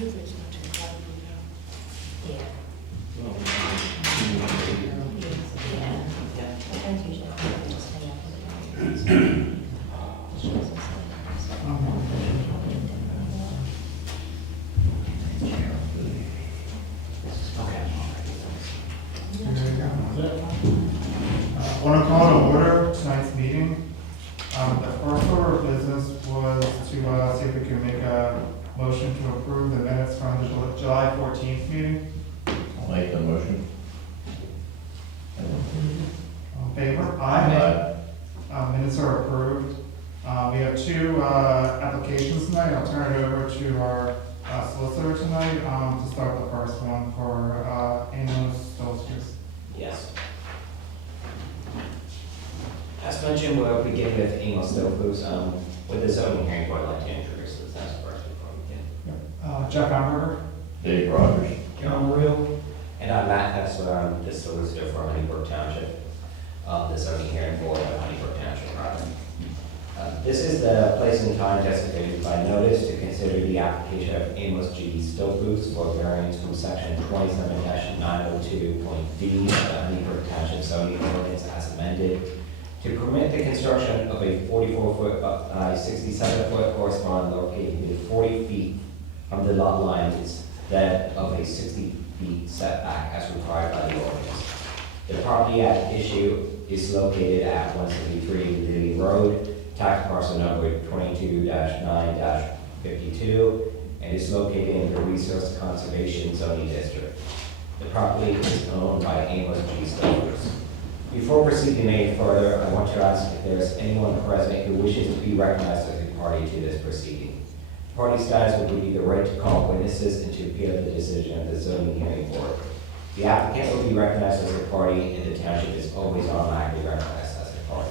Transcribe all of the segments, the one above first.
Yeah. Well, Yeah. That's usually how they just hang out with it. Want to call to order tonight's meeting. The first order of business was to see if we can make a motion to approve the minutes from the July 14th meeting. I'll make the motion. All in favor? Aye. Minutes are approved. We have two applications tonight. I'll turn it over to our solicitor tonight to start the first one for Amos Stolzfus. Yes. As mentioned, we'll begin with Amos Stolzfus. With the zoning hearing board, I'd like to introduce this as first before we begin. Jeff Hamburger. Dave Rogers. John Real. And I'm Matt Hessler, I'm the solicitor for Honeybrook Township, the zoning hearing board of Honeybrook Township, rather. This is the place and time designated by notice to consider the application of Amos G. Stolzfus for variance from section 27-902.d of the Honeybrook Township zoning ordinance as amended to permit the construction of a 44-foot by 67-foot horse barn located 40 feet from the lot line instead of a 60 feet setback as required by the ordinance. The property at issue is located at 173 Lily Road, tax parcel number 22-9-52, and is located in the Resource Conservation Zoning District. The property is owned by Amos G. Stolzfus. Before proceeding any further, I want to ask if there is anyone present who wishes to be recognized as a party to this proceeding. Party status would be the right to call witnesses and to appeal the decision of the zoning hearing board. The applicant will be recognized as a party, and the township is always automatically recognized as a party.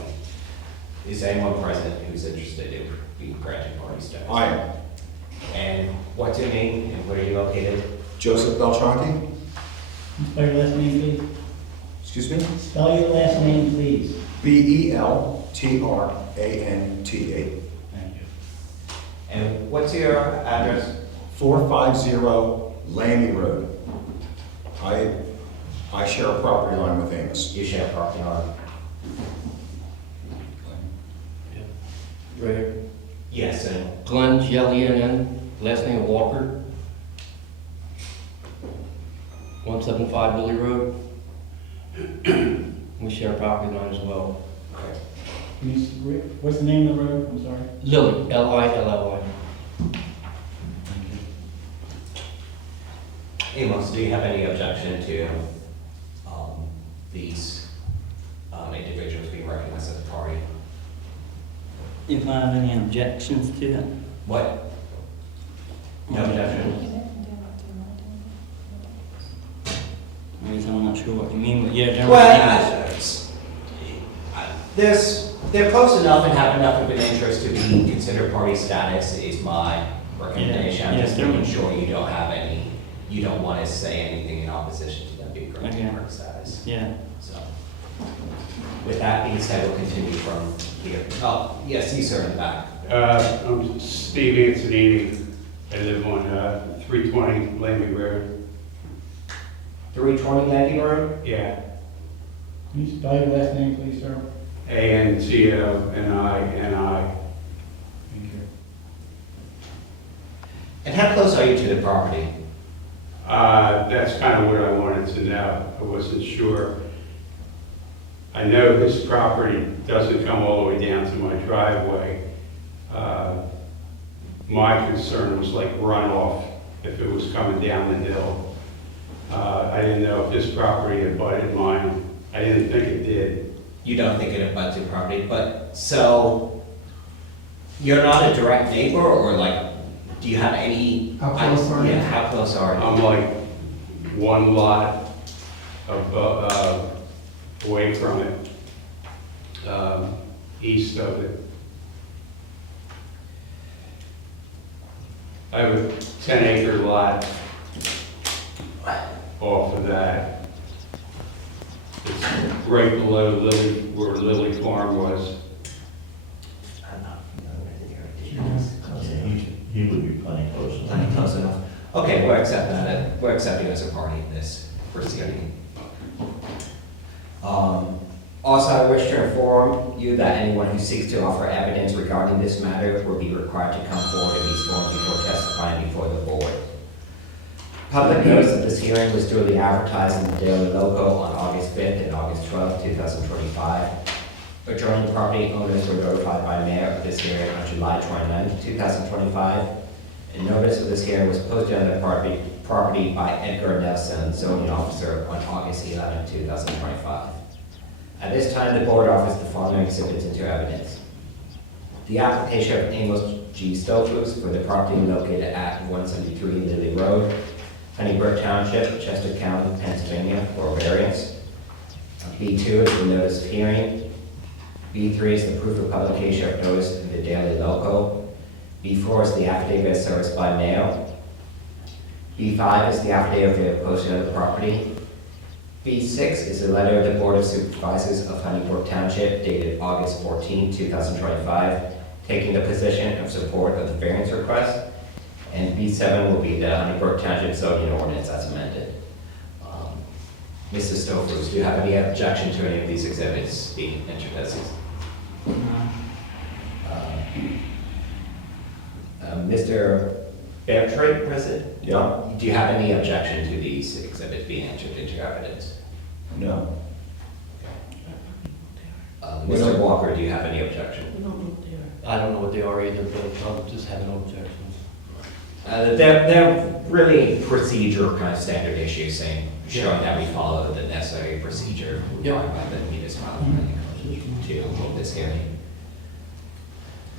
Is anyone present who's interested in being granted party status? I am. And what's your name and where are you located? Joseph Beltranti. Spell your last name, please. Excuse me? Spell your last name, please. Beltranta. Thank you. And what's your address? 450 Lammy Road. I share a property line with Amos. You share parking on? Right here. Yes, and Glenn G-L-E-N-N, last name Walker. 175 Lily Road. We share property line as well. okay. What's the name of the road? I'm sorry. Lily, L-I-L-L-Y. Amos, do you have any objection to these individuals being recognized as a party? If I have any objections to it? What? No objection? I guess I'm not sure what you mean, but yeah, Well, they're close enough and have enough of an interest to be considered party status is my recommendation. I'm Yeah, just yeah, making sure you don't have any, you don't want to say anything in opposition to them being granted Okay. party status. Yeah. So, with that being said, we'll continue from here. Oh, yes, you sir in the back. I'm Steve Antonini. I live on 320 Lamy Road. 320 Landing Road? Yeah, Can you spell your last name, please, sir? Antoni. Thank you. And how close are you to the property? That's kind of what I wanted to know. I wasn't sure. I know this property doesn't come all the way down to my driveway. My concern was like runoff if it was coming down the hill. I didn't know if this property abutted mine. I didn't think it did. You don't think it abuts your property, but, so, you're not a direct neighbor, or like, do you have any? How close are you? Yeah, how close are you? I'm like one lot away from it, east of it. I have a 10-acre lot off of that. It's right below Lily, where Lily Farm was. I'm not familiar with the area. He would be plenty close enough. Plenty close enough. Okay, we're accepting as a party in this proceeding. Also, I wish to inform you that anyone who seeks to offer evidence regarding this matter will be required to come forward and be sworn before testifying before the board. Public notice of this hearing was duly advertised in the Daily Local on August 5th and August 12th, 2025. Adjoining property owners were notified by mayor of this hearing on July 29th, 2025. And notice of this hearing was posted on the property by Edgar Nelson, zoning officer, on August 11th, 2025. At this time, the board offers the following exhibits into evidence. The application of Amos G. Stofus for the property located at 173 Lily Road, Honeybrook Township, Chester County, Pennsylvania, for variance. B2 is the notice of hearing. B3 is the proof of publication of notice in the Daily Local. B4 is the affidavit of service by mail. B5 is the affidavit of posting of the property. B6 is a letter of the Board of Supervisors of Honeybrook Township dated August 14, 2025, taking the position of support of the variance request. And B7 will be the Honeybrook Township zoning ordinance as amended. Mrs. Stofus, do you have any objection to any of these exhibits being introduced? Mr. Fairtrade, present? Yeah? Do you have any objection to these exhibits being entered into evidence? No. Mr. Walker, do you have any objection? I don't know what they are either, but I'll just have no objections. They're really procedure kind of standard issues showing that we follow the necessary procedure required by the municipality to hold this hearing.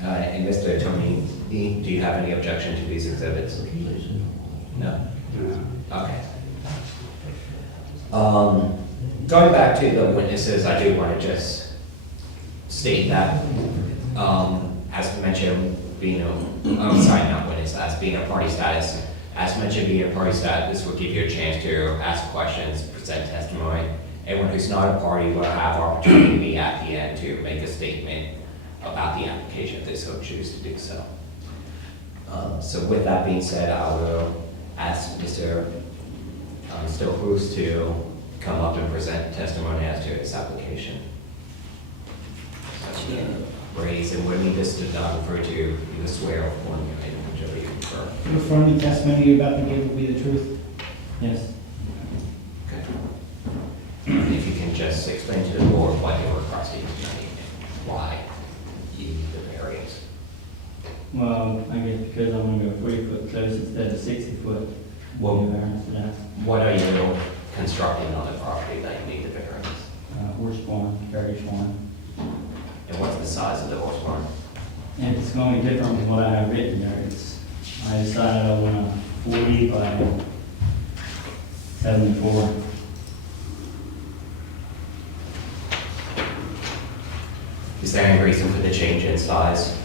And Mr. Tony, do you have any objection to these exhibits? No? Okay. Going back to the witnesses, I do want to just state that, as mentioned, being not witness, as being a party status, as mentioned, being a party status will give you a chance to ask questions, present testimony. Anyone who's not a party will have opportunity at the end to make a statement about the application if they so choose to do so. So with that being said, I will ask Mr. Stofus to come up and present testimony as to his application. Raise, and when you just refer to you swear or form you made, whichever you prefer. The affirming testimony you're about to give will be the truth? Yes. Okay. And if you can just explain to the board what you're requesting tonight and why you need the variance. Well, I guess because I want to go 40 foot close instead of 60 foot. Well- Variance to that. What are you constructing on the property that you need the variance? Horse barn, carriage barn. And what's the size of the horse barn? And it's going to be different than what I have written there. I decided I want a 40 by 74. Is there any reason for the change in size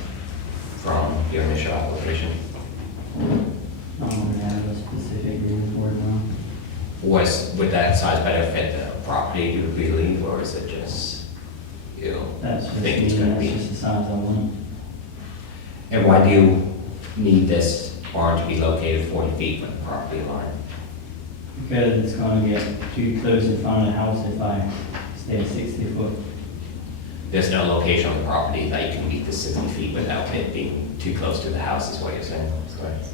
from your initial application? I don't really have a specific reason for it now. Would that size better fit the property you believe, or is it just, That's just think me, it's gonna that's be? just the size I want. And why do you need this barn to be located 40 feet from the property line? Because it's going to get too close in front of the house if I stay 60 foot. There's no location on the property that you can meet the 60 feet without it being too close to the house, is what you're saying? Correct.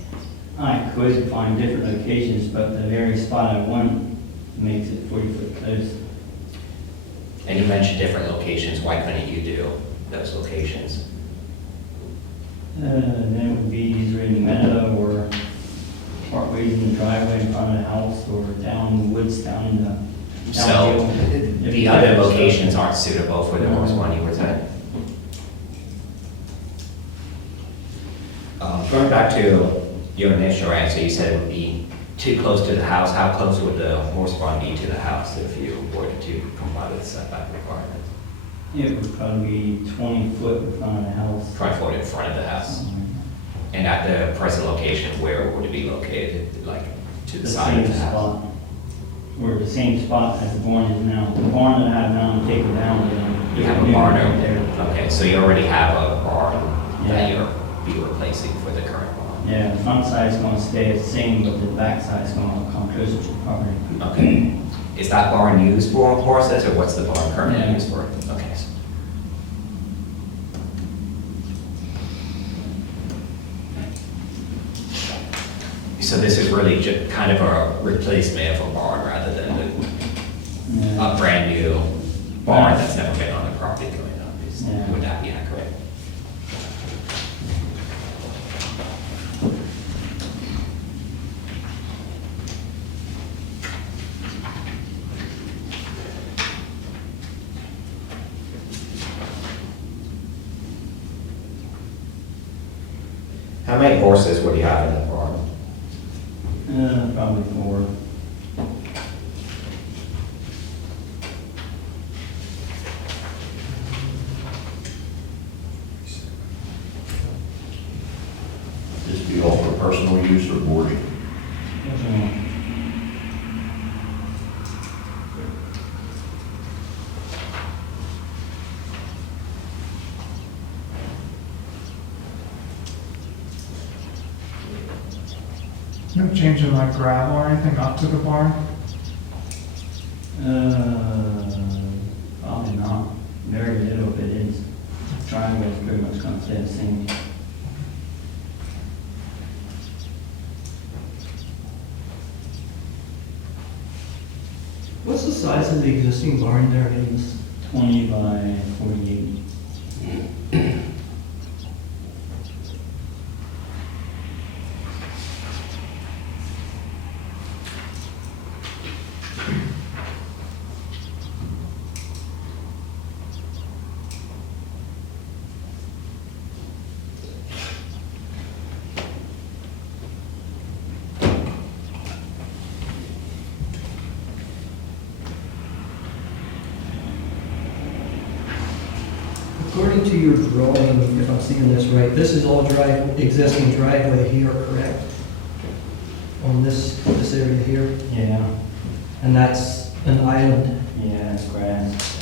I could find different locations, but the very spot I want makes it 40 foot close. And you mentioned different locations, why couldn't you do those locations? Then it would be either in the meadow or partways in the driveway in front of the house or down in the woods, down in the So, downhill. the other locations aren't suitable for the horse barn, you were saying? Going back to your initial answer, you said it would be too close to the house. How close would the horse barn be to the house if you were to comply with the setback requirements? It would probably be 20 foot in front of the house. 20 foot in front of the house. And at the present location, where would it be located? Like to the The side of same the house? spot. We're the same spot as the barn is now. The barn that I have now, I'm taking down. but You have a barn over there. there? Okay, so you already have a barn that Yeah. you're be replacing for the current barn? Yeah, the front side's gonna stay the same, but the back side's gonna come closer to the property. Okay. Is that barn used for horses, or what's the barn currently Yeah. used for? Okay. So this is really just kind of a replacement of a barn rather than Yeah. a brand new barn that's never been on the property going up. Yeah. Would that be accurate? How many horses would you have in the barn? Probably 4. This be all for personal use or boarding? No change in like gravel or anything up to the barn? Probably not. Very little bit is. Driveway's pretty much gonna stay the same. What's the size of the existing barn there, Haynes? 20 by 48. According to your drawing, if I'm seeing this right, this is all existing driveway here, correct? On this area here, Yeah, and that's an island. yeah, it's grass.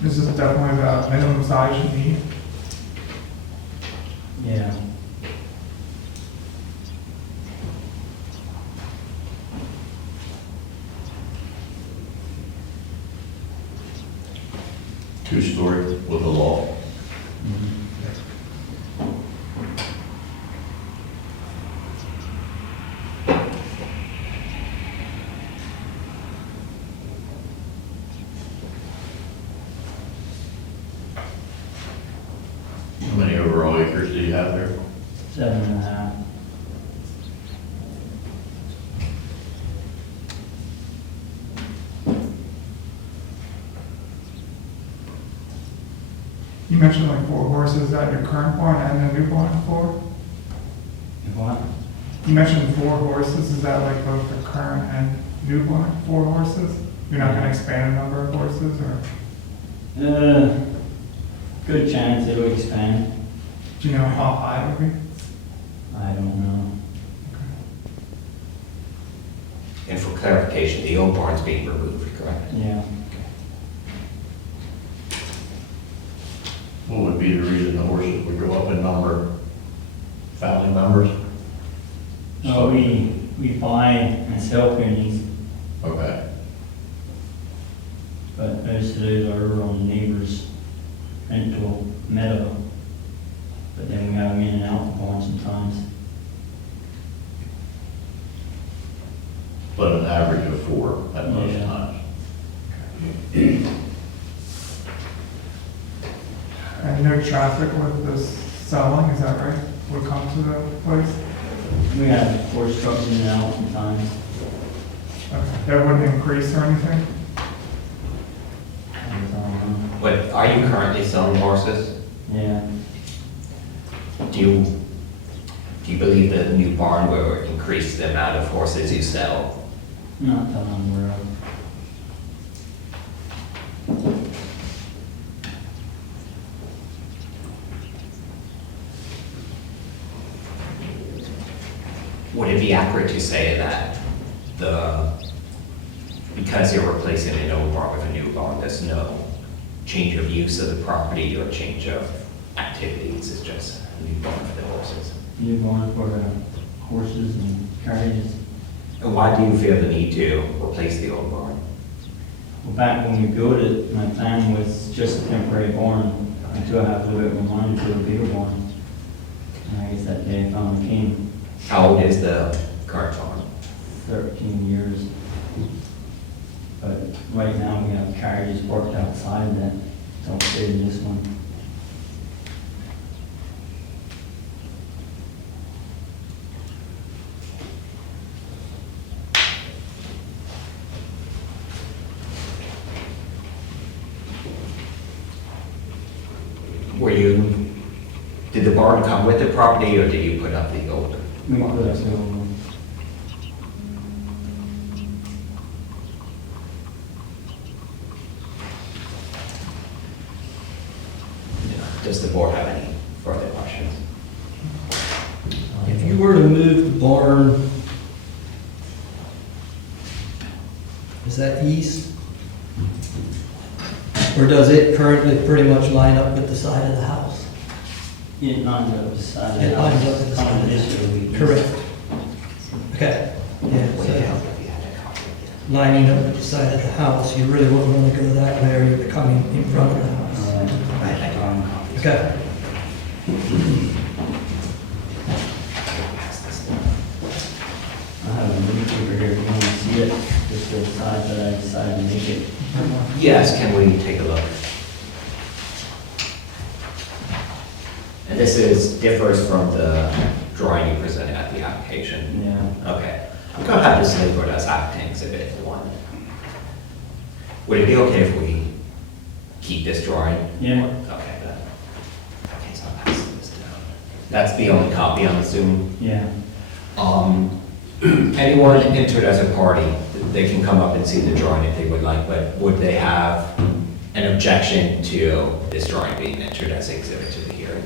This is definitely the minimum size you need. Yeah. Two-story with a loft. How many overall acres do you have there? 7.5. You mentioned like 4 horses at your current barn and the new barn 4? If what? You mentioned 4 horses, is that like both the current and new barn, 4 horses? You're not gonna expand the number of horses, or Good chance it'll expand. do you know how high it would be? I don't know. And for clarification, the old barn's being removed, correct? Yeah. What would be the reason the horses would go up in number? Family members? Oh, we buy and sell pennies, Okay. but most of those are on neighbors' rental meadow. But then we have them in and out the barn sometimes. But an average of 4 at most Yeah. times. And no traffic with this selling, is that right? Would come to the place? We have horse trucks in and out sometimes. Okay. That wouldn't increase or anything? But are you currently selling horses? Yeah, Do you believe that the new barn will increase the amount of horses you sell? not that I'm aware of. Would it be accurate to say that because you're replacing an old barn with a new barn, there's no change of use of the property or change of activities, it's just a new barn for the horses. New barn for the horses and carriages. And why do you feel the need to replace the old barn? Well, back when we built it, my plan was just a temporary barn until I have to move my mind to a bigger barn. And I guess that day finally came, How old is the current barn? 13 years. But right now, we have carriages parked outside that don't fit in this one. Did the barn come with the property or did you put up the old? We put up the old one. Does the board have any further questions? If you were to move the barn, is that east? Or does it currently pretty much line up with the side of the house? It lines up the side of It the house. lines up with the side of the Initially, Correct. Okay, yeah, so lining up with the side of the house, you really wouldn't want to go that way or you're coming in front of the house. Okay. I have a movie over here, if you want to see it, just the size that I decided to make it. Yes, can we take a look? And this differs from the drawing you presented at the application. Yeah. Okay. I'm going to have this labeled as applicant exhibit 1. Would it be okay if we keep this drawing? Yeah. Okay, then. Okay, so I'm passing this down. That's the only copy, I'm assuming? Yeah. Anyone entered as a party, they can come up and see the drawing if they would like, but would they have an objection to this drawing being entered as exhibit to the hearing?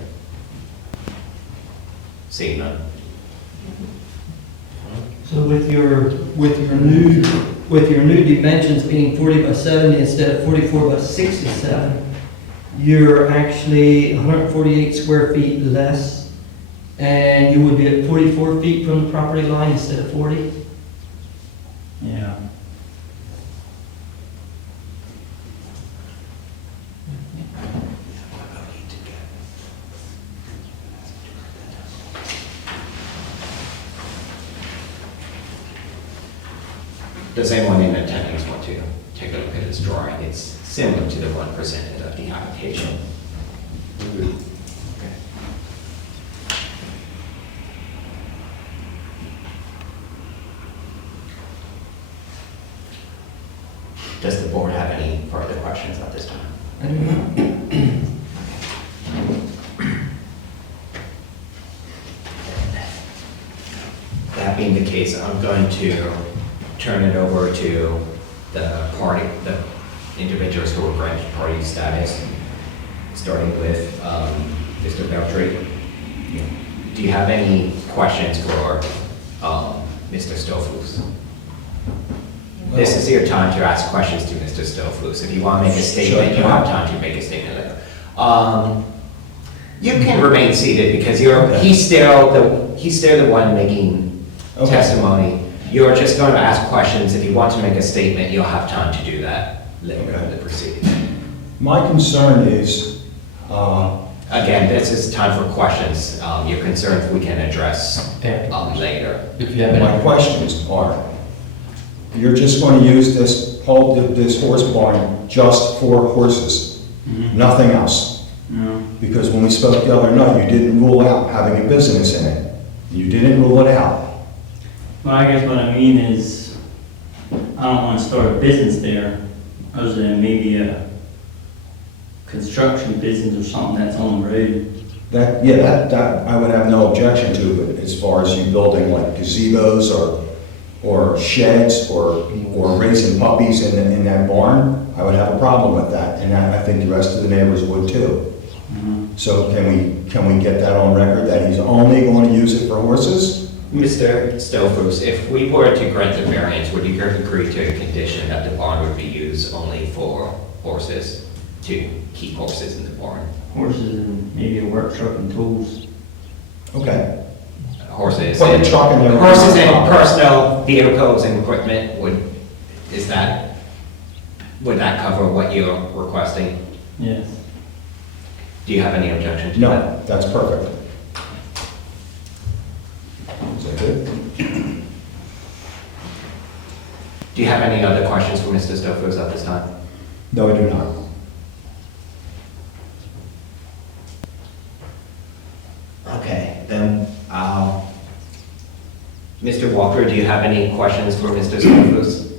Seeing none. So with your new dimensions being 40 by 70 instead of 44 by 67, you're actually 148 square feet less, and you would be at 44 feet from the property line instead of 40? Yeah. Does anyone in attendance want to take a look at this drawing? It's similar to the one presented at the application. Okay. Does the board have any further questions at this time? That being the case, I'm going to turn it over to the individuals who were granted party status, starting with Mr. Beltry. Do you have any questions for Mr. Stofus? This is your time to ask questions to Mr. Stofus. If you want to make a statement, you have time to make a statement later. You can remain seated because he's still the one making testimony. You're just going to ask questions. If you want to make a statement, you'll have time to do that later in the proceeding. My concern is, Again, this is time for questions. Your concerns we can address later. my questions are, you're just going to use this horse barn just for horses, nothing else? No. Because when we spoke the other night, you didn't rule out having a business in it. You didn't rule it out. Well, I guess what I mean is, I don't want to start a business there, other than maybe a construction business or something that's on the road. That I would have no objection to, but as far as you building like gazebos or sheds or raising puppies in that barn, I would have a problem with that, and I think the rest of the neighbors would too. So can we get that on record, that he's only going to use it for horses? Mr. Stofus, if we were to grant the variance, would you agree to a condition that the barn would be used only for horses? to keep horses in the barn. Horses and maybe a work truck and tools. Okay. Horses Put and the truck in there. horses and personal vehicles and equipment would that cover what you're requesting? Yes. Do you have any objection to that? No, that's perfect. Is that good? Do you have any other questions for Mr. Stofos at this time? No, I do not. Okay, then, Mr. Walker, do you have any questions for Mr. Stofos?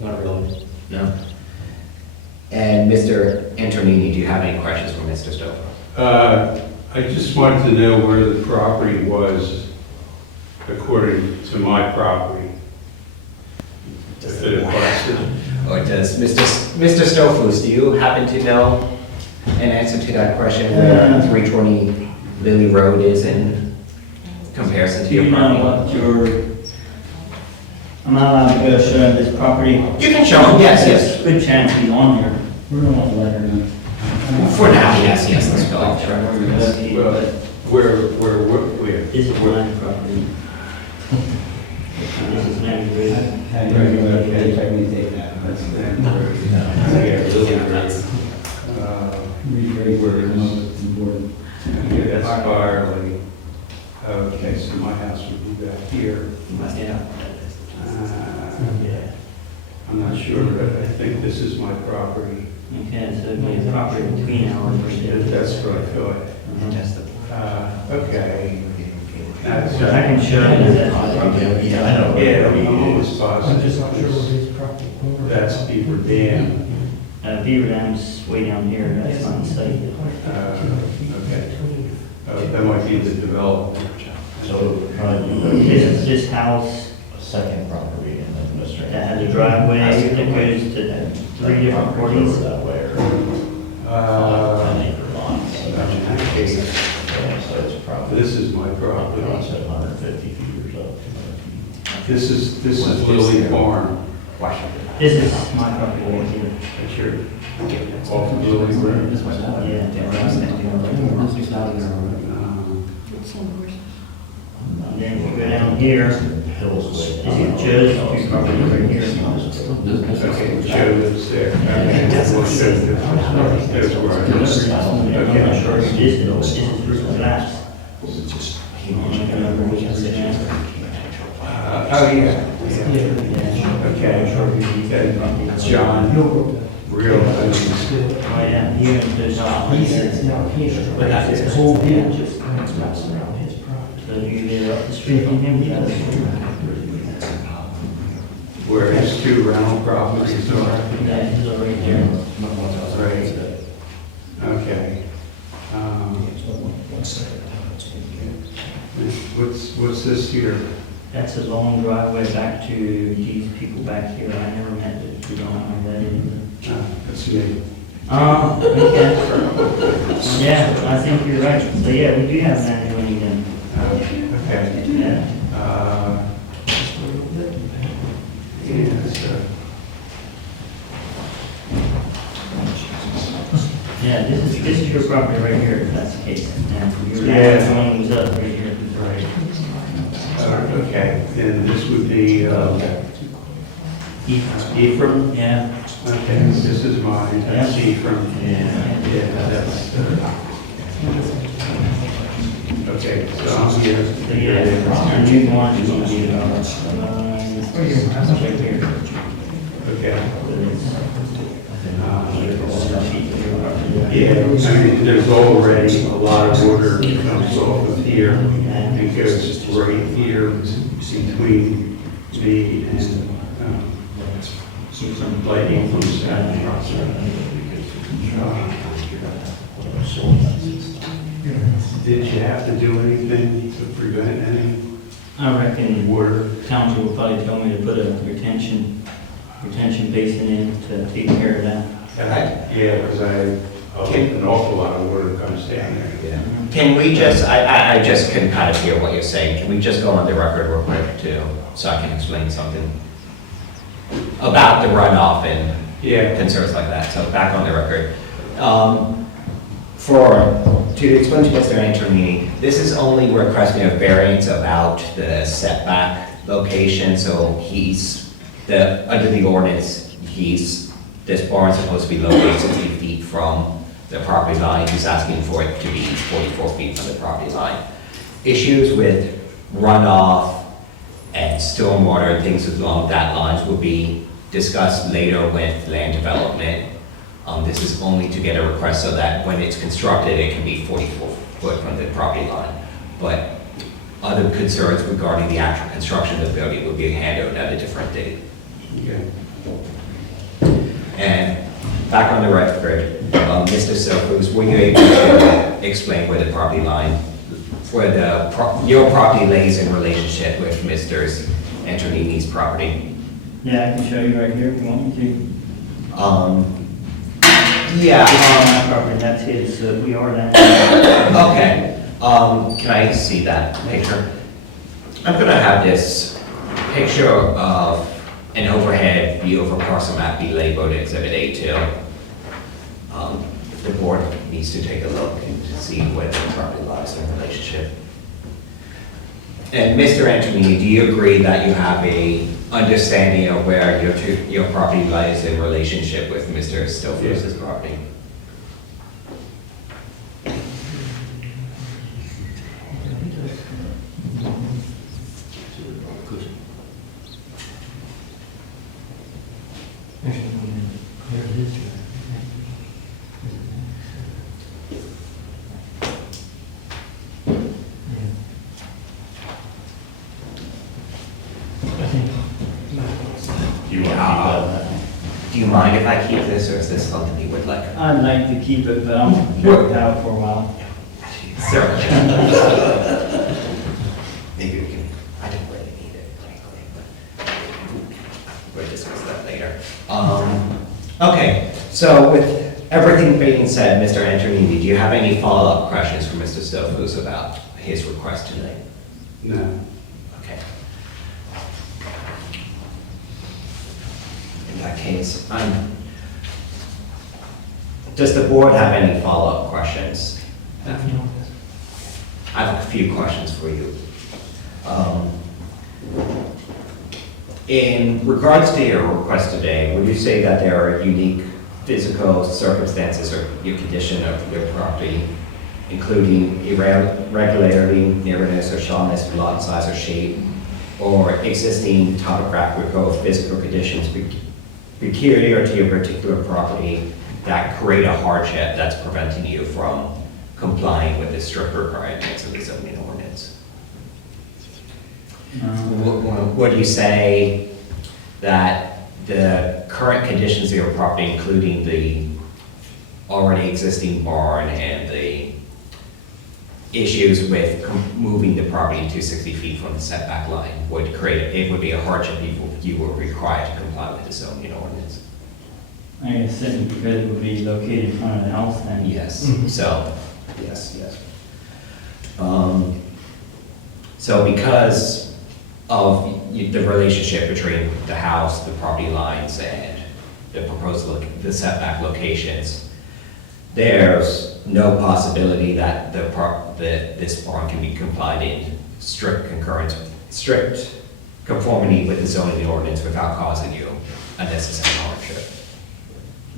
Not really. No? And Mr. Antonini, do you have any questions for Mr. Stofos? I just wanted to know where the property was according to my property. If it applies to. Or does Mr. Stofos, do you happen to know an answer to that question where 320 Lily Road is in comparison to Do your you know property? what your, I'm not allowed to go show him this property? You can show him, yes, yes. Good chance he's on here. We're gonna want to let her know. For now, yes, let's go. Well, where? This is my property. This is Manny Ridge. That's Farley. Okay, so my house would be back here. I'm not sure, but I think this is my property. Okay, so it'd be a property between ours. That's what I thought. Okay. That's, So I can show you that property. Yeah, I know. Yeah, we almost I'm just not sure where positive. his property corner. That's Beaver Dam. Beaver Dam's way down here, that's not in sight. Okay. That might be the development. So, This is this house a second property and then Mr. that has a driveway that goes to 3 different parties. That way, or, Uh, 10 acre lots. So it's probably, This is my probably property. runs at 150 feet or so, 200 feet. This is Lily Farm. Washington. This is my property right here. That's your, off of Lily Road. And then if you go down here, Hills way. this is Joe's two property right here. Okay, Joe lives there. Okay, we'll show you. That's where I live. I'm not Okay. sure who this is, this is Bruce Glass. Oh, yeah. Okay. John, real, Oh, yeah, here, there's He sits down here, but that's the whole hill just wraps around his property. So you live up the street from him, yeah. where his two rental properties are. That is right there. Right. Okay. What's this here? That's a long driveway back to these people back here. I never met them, you don't know that either. That's me. Okay. Yeah, I think you're right. So yeah, we do have that doing then. Okay. Yeah. Yes, Yeah, this is your property right here, if that's the case. And your Yeah. last one was up right here. right. Okay, and this would be, Ephraim? Yeah. Okay, this is mine, that's Ephraim. Yeah, that's, okay, so I'm here. So yeah, the new one is gonna be right here. Okay. Yeah. Yeah, I mean, there's already a lot of water that comes off of here and goes right here between me and, some lighting from Staten Did you have to do anything to prevent any I reckon water? council will probably tell me to put a retention basin in to take care of that. Yeah, because an awful lot of water comes down there. Can we just, I just couldn't kind of hear what you're saying. Can we just go on the record real quick too, so I can explain something? About the runoff and Yeah. concerns like that, so back on the record. To explain to Mr. Antonini, this is only requesting a variance about the setback location, so under the ordinance, this barn is supposed to be located 60 feet from the property line, he's asking for it to be 44 feet from the property line. Issues with runoff and stormwater and things along that lines will be discussed later with land development. This is only to get a request so that when it's constructed, it can be 44 foot from the property line. But other concerns regarding the actual construction of the building will be handled at a different date. Okay. And back on the record, Mr. Silkus, were you able to explain where the property line, your property lays in relationship with Mr. Antonini's property? Yeah, I can show you right here if you want me to. Yeah. This is my property, that's his, so we are that. Okay, can I see that picture? I'm gonna have this picture of an overhead view of a parcel map be labeled Exhibit A2. If the board needs to take a look and see where the property lies in relationship. And Mr. Antonini, do you agree that you have a understanding of where your property lies in relationship with Mr. Stillfield's property? You want to keep that? Do you mind if I keep this, or is this something you would like? I'd like to keep it, but I'm worked out for a while. Certainly. Maybe we can, I don't really need it, frankly, but we'll discuss that later. Okay, so with everything being said, Mr. Antonini, do you have any follow-up questions for Mr. Stofus about his request tonight? No. Okay. In that case, does the board have any follow-up questions? I have a few questions for you. In regards to your request today, would you say that there are unique physical circumstances or your condition of your property, including irregularity, nearness or shallowness of lot size or shape, or existing topographical or physical conditions peculiar to your particular property that create a hardship that's preventing you from complying with the strict requirements of the zoning ordinance? Would you say that the current conditions of your property, including the already existing barn and the issues with moving the property to 60 feet from the setback line, would be a hardship if you were required to comply with the zoning ordinance? I guess simply because it would be located in front of the house then. Yes, so, yes. So because of the relationship between the house, the property lines, and the proposed the setback locations, there's no possibility that this barn can be complied in strict conformity with the zoning ordinance without causing you unnecessary hardship.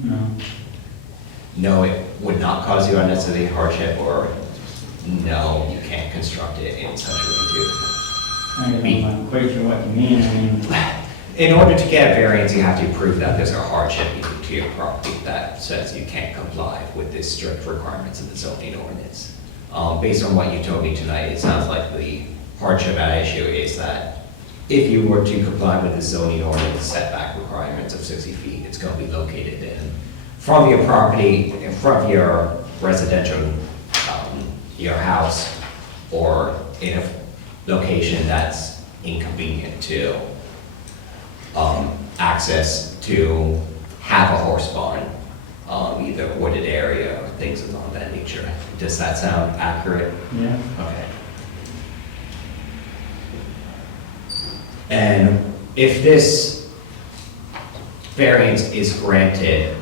No. No, it would not cause you unnecessary hardship, or no, you can't construct it in such a way to. I'm not quite sure what you mean. I mean, In order to get a variance, you have to prove that there's a hardship to your property that says you can't comply with the strict requirements of the zoning ordinance. Based on what you told me tonight, it sounds like the hardship at issue is that if you were to comply with the zoning ordinance setback requirements of 60 feet, it's going to be located from your property, in front of your residential, your house, or in a location that's inconvenient to access to have a horse barn, either wooded area or things of that nature. Does that sound accurate? yeah. Okay. And if this variance is granted,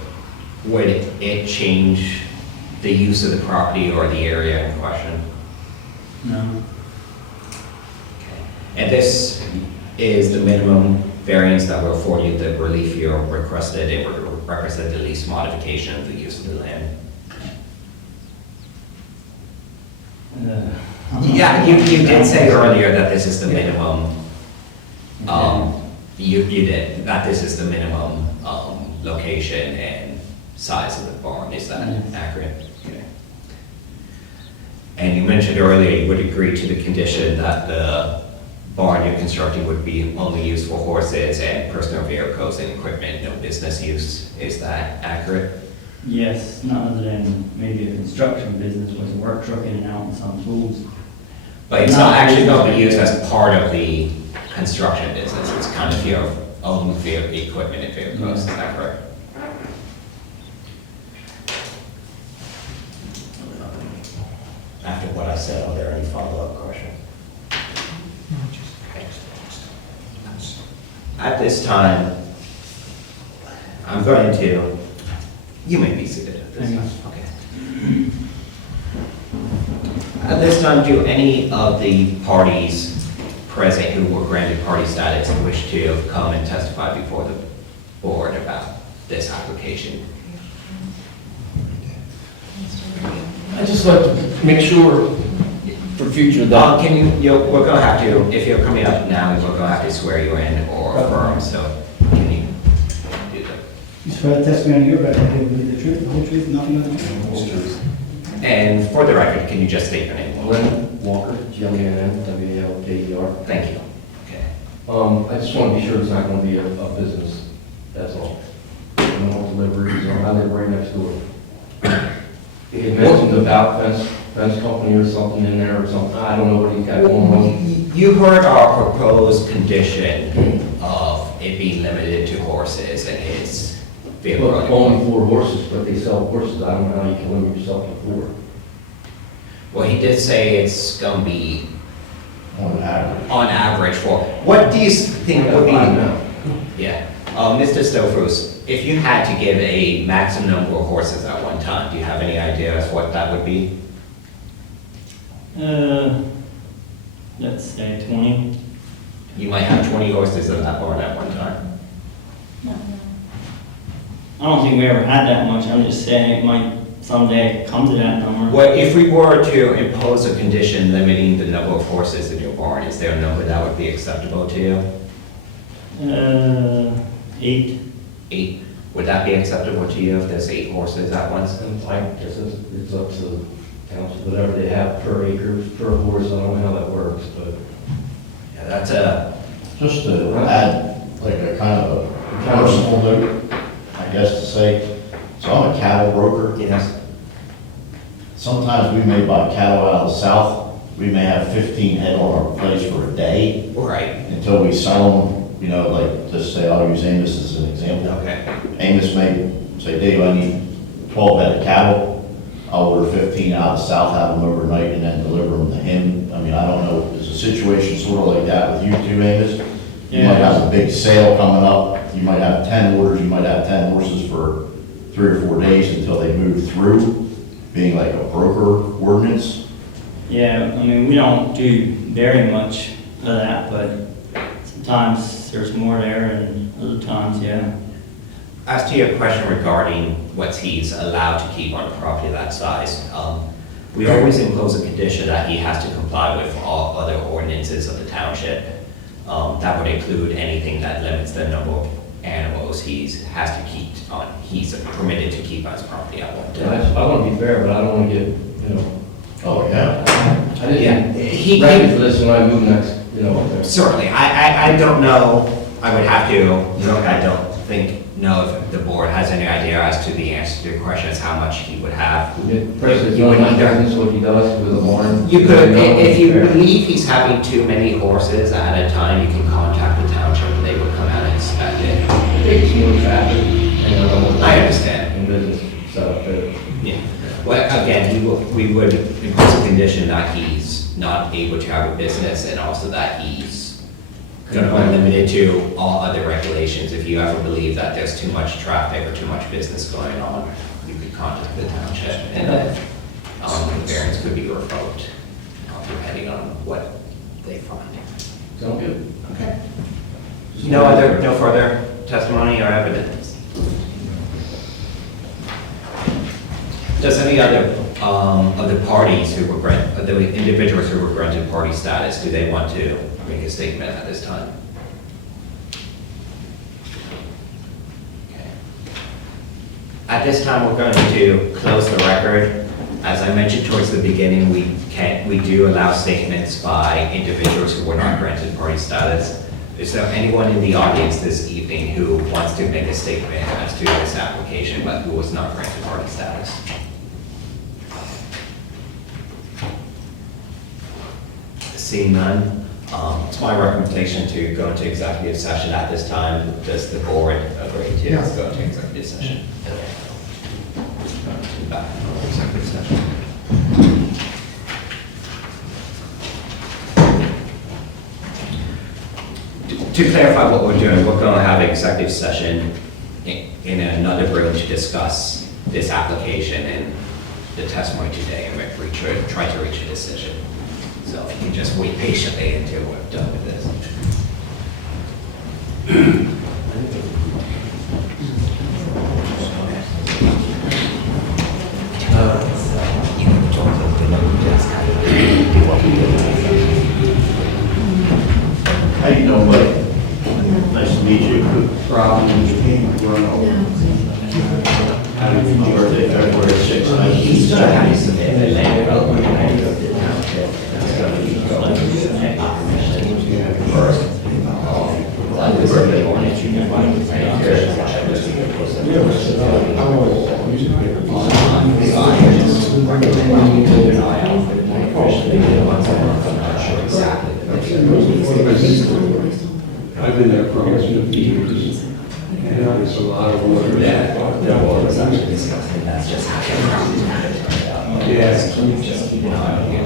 would it change the use of the property or the area in question? No. And this is the minimum variance that will afford you the relief you requested. It would represent the least modification of the use of the land. Yeah, you did say earlier that this is the minimum, you did, that this is the minimum, location and size of the barn, is that accurate? Okay. And you mentioned earlier you would agree to the condition that the barn you're constructing would be only used for horses and personal vehicles and equipment, no business use, is that accurate? Yes, not other than maybe a construction business with a work truck in and out and some tools. But it's not actually going to be used as part of the construction business, it's kind of your own vehicle, equipment and vehicles, is that correct? After what I said, are there any follow-up questions? At this time, I'm going to, you may be seated at this time. Okay. At this time, do any of the parties present who were granted party status wish to come and testify before the board about this application? I just like to make sure for future that. We're gonna have to, if you're coming up now, we're gonna have to swear you in or affirm, so can you do that? You swear the testimony you're about to give will be the truth, the whole truth, nothing but the truth? And for the record, can you just state your name? Glenn Walker, G-L-E-N-N-W-A-L-K-E-R. Thank you. Okay. I just want to be sure it's not going to be a business, that's all. No deliveries, or I live right next door. He had mentioned about fence company or something in there or something, I don't know what he got going on. You heard our proposed condition of it being limited to horses and his vehicle. Well, only 4 horses, but they sell horses, I don't know how you can limit yourself to 4. Well, he did say it's gonna be On average. on average for, what do you think would be? now. Yeah, Mr. Stofus, if you had to give a maximum number of horses at one time, do you have any idea as what that would be? Let's say 20. You might have 20 horses in that barn at one time. No, no. I don't think we ever had that much, I'm just saying it might someday come to that number. What if we were to impose a condition limiting the number of horses in your barn, is there a number that would be acceptable to you? 8. 8, would that be acceptable to you if there's 8 horses at once? And I guess it's up to the council, whatever they have per acre, per horse, I don't know how that works, but. Yeah, that's a, Just to add, like a kind of a personal note, I guess to say, so I'm a cattle broker. yes, Sometimes we may buy cattle out of the south, we may have 15 head on our place for a day right, until we sell them, you know, like, just say, I'll use Amos as an example. okay. Amos may say, Dave, I need 12 head of cattle. I'll order 15 out of the south, have them overnight, and then deliver them to him. I mean, I don't know, is a situation sort of like that with you two, Amos? You might have a big sale coming up, you might have 10 orders, you might have 10 horses for 3 or 4 days until they move through, being like a broker ordinance. Yeah, I mean, we don't do very much of that, but sometimes there's more there and other times, yeah. As to your question regarding what he's allowed to keep on a property that size, we always impose a condition that he has to comply with all other ordinances of the township. That would include anything that limits the number of animals he's permitted to keep on his property at one time. I want to be fair, but I don't want to get, you know, Oh, yeah. I Yeah, didn't ready for this when I move next, you know. Certainly, I don't know, I would have to, look, I don't know if the board has any idea as to the answer to your question, as how much he would have. President, you want to business what he does with a barn? You could, if you believe he's having too many horses at a time, you can contact the township and they would come out and inspect it. Takes more traffic, and I don't want. I understand. In business setup there. Yeah. Well, again, we would impose a condition that he's not able to have a business and also that he's gonna be limited to all other regulations. If you ever believe that there's too much traffic or too much business going on, you could contact the township, and then, the variance could be revoked, depending on what they find. Sound good? Okay. No further testimony or evidence? Does any other, of the parties who were the individuals who were granted party status, do they want to make a statement at this time? Okay. At this time, we're going to close the record. As I mentioned towards the beginning, we do allow statements by individuals who were not granted party status. Is there anyone in the audience this evening who wants to make a statement as to this application, but who was not granted party status? Seeing none, it's my recommendation to go into executive session at this time. Does the board agree to Yes. go into executive session? Back to executive session. To clarify what we're doing, we're going to have an executive session in another room to discuss this application and the testimony today, and try to reach a decision. So you can just wait patiently until we're done with this. How you doing, buddy? Nice to meet you. Rob, Birthday, February 6th, 1970. How do you submit the land development plan to the township? This is the ordinance you can find. I've been there for almost 50 years. And it's a lot of water. Yeah, well, it's actually disgusting, that's just how it Yes. just keep an eye on it.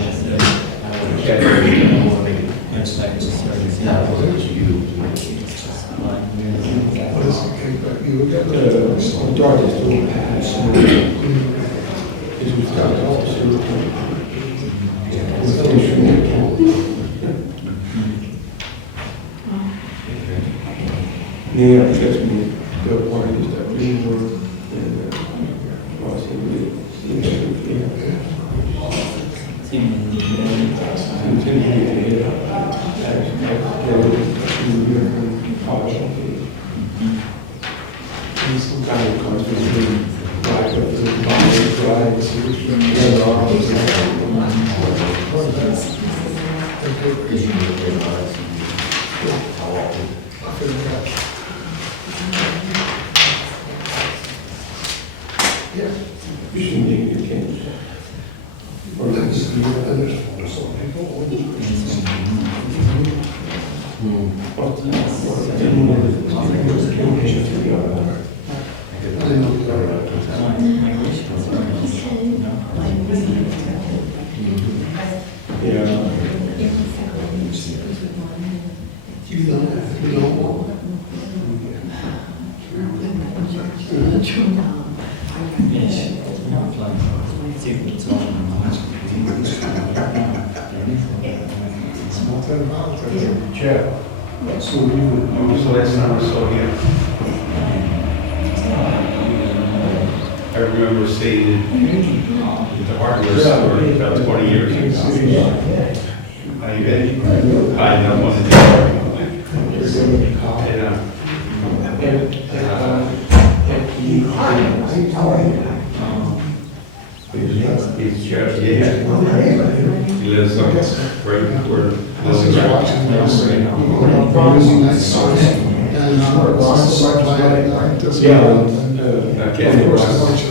You got the darkest little pass. It's got yeah, I guess we go parties that we were and some kind of cars was being like up to the bottom yeah, you shouldn't need to change. Or that's some people. Jeff, so when was the last time I saw you? I remember seeing it at the hardware store about 20 years ago. How you been? I know one of he's Jeff, yeah. He lives on right where.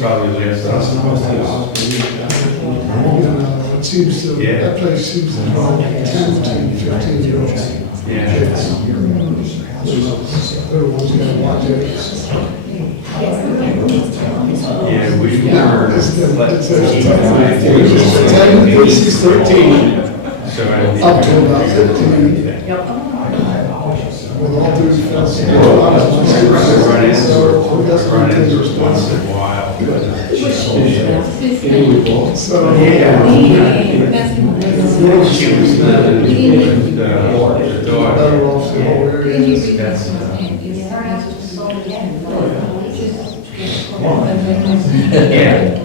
Probably it seems to, Yeah. that place seems to have 10, 15 year olds. Yeah. Everyone's gonna watch it. Yeah, we Yeah, were. it's the- but- it's a 10, 13, So I. up to about 15. Yep. with all due respect. Run into her once in a while. So, She was the daughter. better off the whole area. That's, yeah.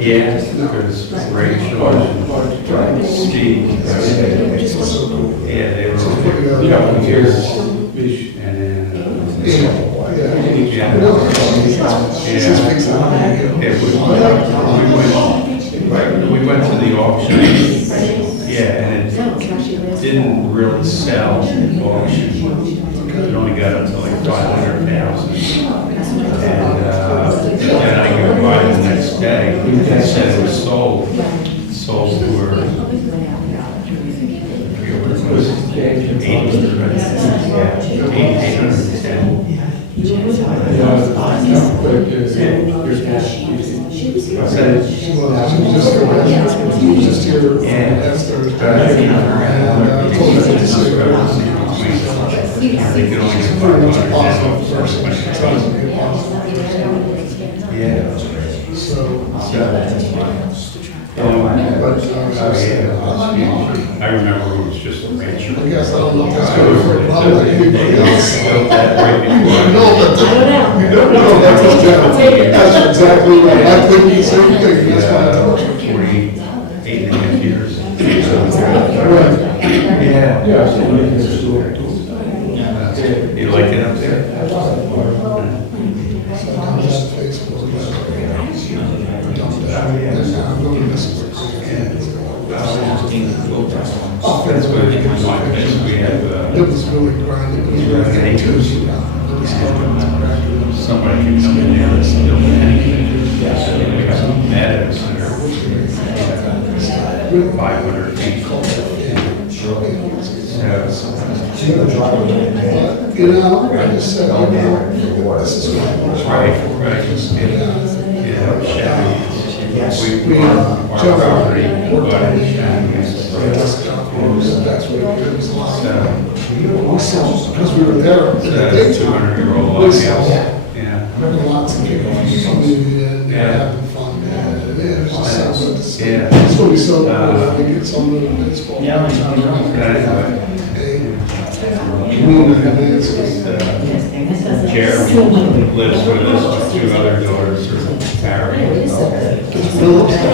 Yeah, because Rachel and Steve, yeah, they were years, and then, we went to the auction, yeah, and it didn't really sell at auction. It only got up to like 500,000. And then I go by the next day, they said it was sold for, I forget what it was, 800. I said, Just here last Thursday. they could only get Pretty much a 500 positive now. person. Tries to be a positive. Yeah. So, I remember it was just a picture. I guess I don't know if that's good for about like anybody else. You don't know, that's exactly right. I think the same thing, that's why I told you. 48.5 years. Right. Yeah. You like it up there? Just Facebook. I'm going to miss it. That's what it was like. We have, It was really grinding. It was very good. somebody can come in there and still anything. We got Meadows there. 500 feet. You know, I just said, this is what I want. Right. Yeah, Chevy. We our property, but That's what it was like. so, We saw, because we were there. it's a 200-year-old We house. saw Yeah. lots of people coming in and Yeah. having fun. And it just sounds like this. Yeah. That's what we saw, I think it's on the baseball. But anyway, Community landscape. Jeremy lives with us, with 2 other daughters, or Barry. No, it's not,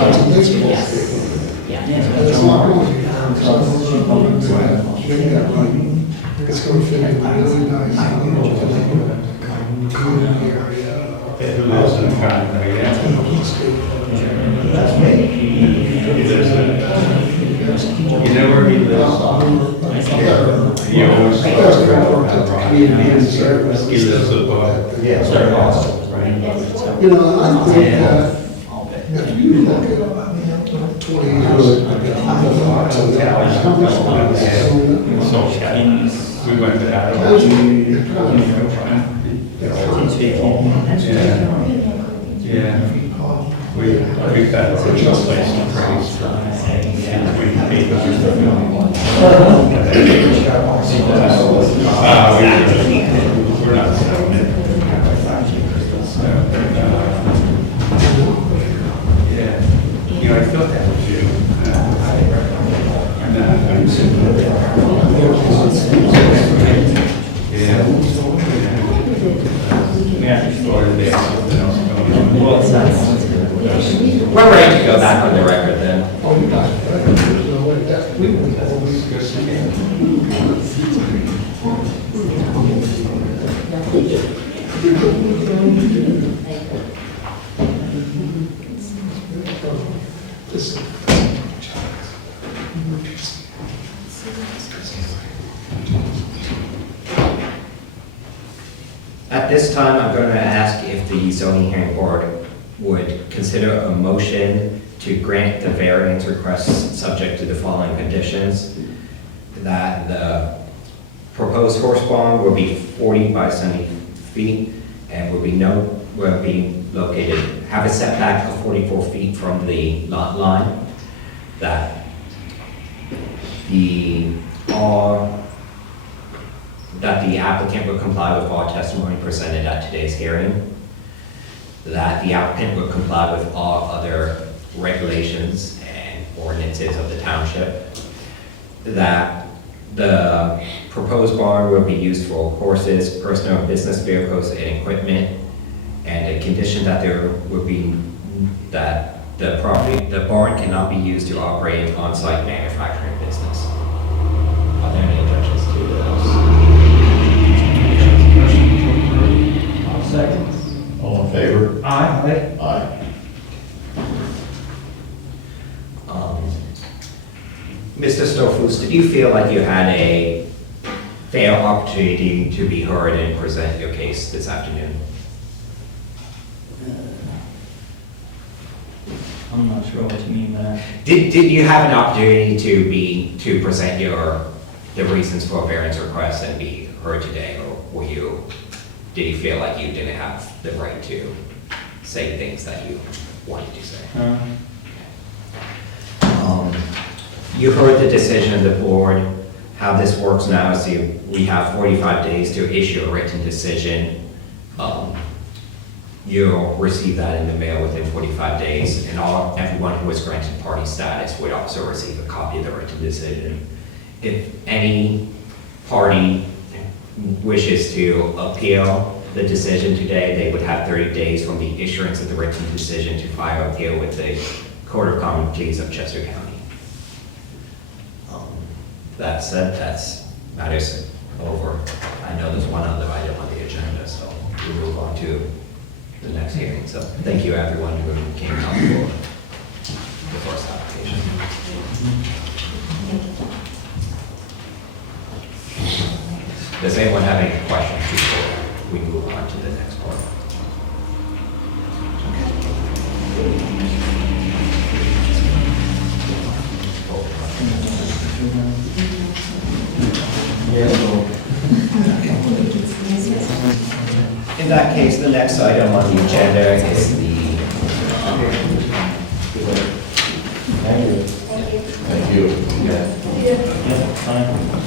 it's a baseball stadium. And it's not going to be, it's going to fit in really nice. Community area. Who lives in Conway, yeah. He lives in, you know where he lives? He always talks about community service. He lives above. Yeah. Right. You know, I think that if you look at 20 years ago, We went to that. Yeah. We've got a place in praise for between 8 and 15. We're not selling it. So, yeah. You know, I thought that was you. Yeah. Yeah. Or they have something else going on. Well, it's nice. We're ready to go back on the record then. oh, you got it, right? There's no way that we would always go see it. Listen. At this time, I'm going to ask if the zoning hearing board would consider a motion to grant the variance request subject to the following conditions. That the proposed horse barn will be 40 by 70 feet and will be located, have a setback of 44 feet from the lot line. That that the applicant will comply with all testimony presented at today's hearing, that the applicant will comply with all other regulations and ordinances of the township, that the proposed barn will be used for horses, personal and business vehicles, and equipment, and a condition that there will be, that the barn cannot be used to operate an on-site manufacturing business. Are there any objections to those? I'll second. All in favor? Aye. Aye. Mr. Stofus, did you feel like you had a fair opportunity to be heard and present your case this afternoon? I'm not sure what you mean by that. Did you have an opportunity to present the reasons for a variance request and be heard today, or did you feel like you didn't have the right to say things that you wanted to say? You heard the decision of the board. How this works now is we have 45 days to issue a written decision. You'll receive that in the mail within 45 days, and everyone who was granted party status would also receive a copy of the written decision. If any party wishes to appeal the decision today, they would have 30 days from the issuance of the written decision to file appeal with the Court of Common Pleas of Chester County. That said, matters over. I know there's one other item on the agenda, so we'll move on to the next hearing. So thank you everyone who came out for the first application. Does anyone have any questions before we move on to the next part? In that case, the next item on the agenda is Thank you. Yeah, fine.